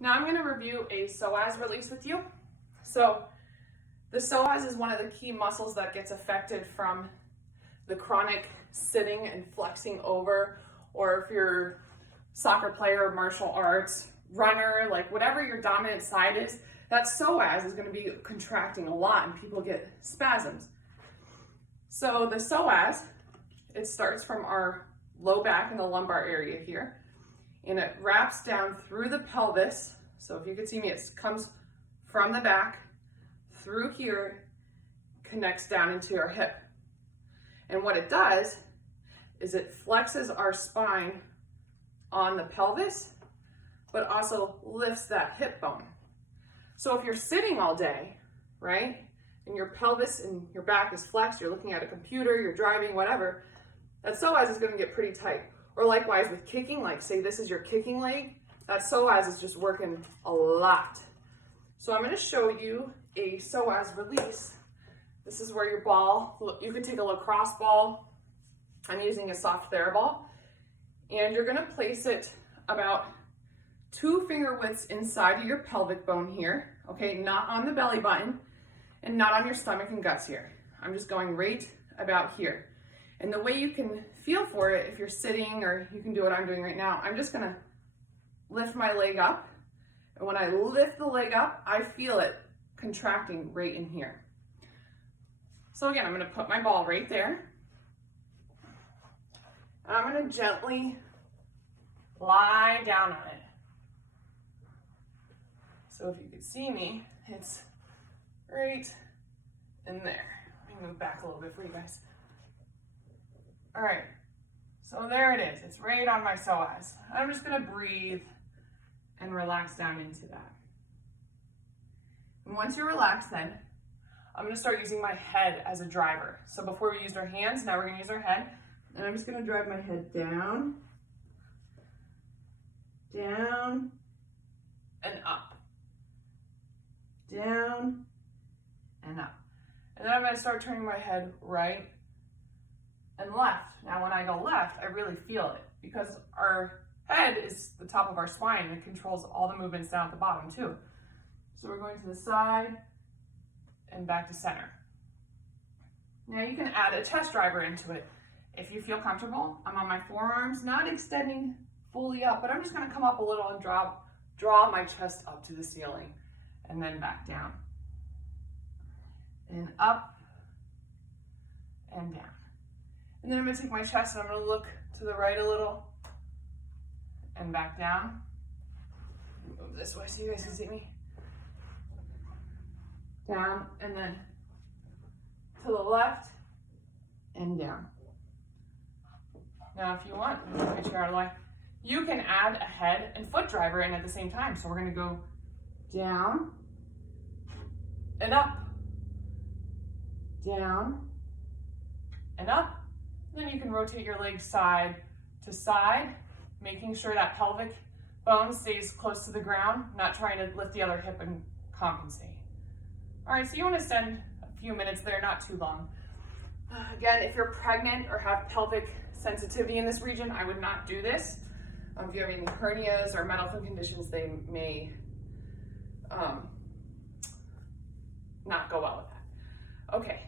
Now I'm going to review a psoas release with you. So the psoas is one of the key muscles that gets affected from the chronic sitting and flexing over, or if you're soccer player, martial arts, runner, like whatever your dominant side is, that psoas is going to be contracting a lot and people get spasms. So the psoas, it starts from our low back in the lumbar area here, and it wraps down through the pelvis. So if you can see me, it comes from the back through here, connects down into our hip. And what it does is it flexes our spine on the pelvis, but also lifts that hip bone. So if you're sitting all day, right, and your pelvis and your back is flexed, you're looking at a computer, you're driving, whatever, that psoas is going to get pretty tight. Or likewise with kicking, like say this is your kicking leg, that psoas is just working a lot. So I'm going to show you a psoas release. This is where your ball, you could take a lacrosse ball, I'm using a soft TheraBall, and you're going to place it about 2 finger widths inside of your pelvic bone here, okay, not on the belly button and not on your stomach and guts here. I'm just going right about here. And the way you can feel for it, if you're sitting, or you can do what I'm doing right now, I'm just gonna lift my leg up. And when I lift the leg up, I feel it contracting right in here. So again, I'm gonna put my ball right there. And I'm gonna gently lie down on it. So if you could see me, it's right in there. Let me move back a little bit for you guys. All right, so there it is. It's right on my psoas. I'm just gonna breathe and relax down into that. And once you're relaxed then, I'm gonna start using my head as a driver. So before we used our hands, now we're gonna use our head. And I'm just gonna drive my head down, down, and up. Down, and up. And then I'm gonna start turning my head right and left. Now when I go left, I really feel it because our head is the top of our spine and it controls all the movements down at the bottom too. So we're going to the side and back to center. Now you can add a chest driver into it if you feel comfortable. I'm on my forearms, not extending fully up, but I'm just gonna come up a little and draw my chest up to the ceiling and then back down. And up and down. And then I'm gonna take my chest and I'm gonna look to the right a little and back down. Move this way so you guys can see me. Down and then to the left and down. Now if you want, let me move my chair out of the way, you can add a head and foot driver in at the same time. So we're gonna go down and up, down and up. Then you can rotate your legs side to side, making sure that pelvic bone stays close to the ground, not trying to lift the other hip and compensate. All right, so you want to spend a few minutes there, not too long. Again, if you're pregnant or have pelvic sensitivity in this region, I would not do this. If you have any hernias or medical conditions, they may not go well with that. Okay.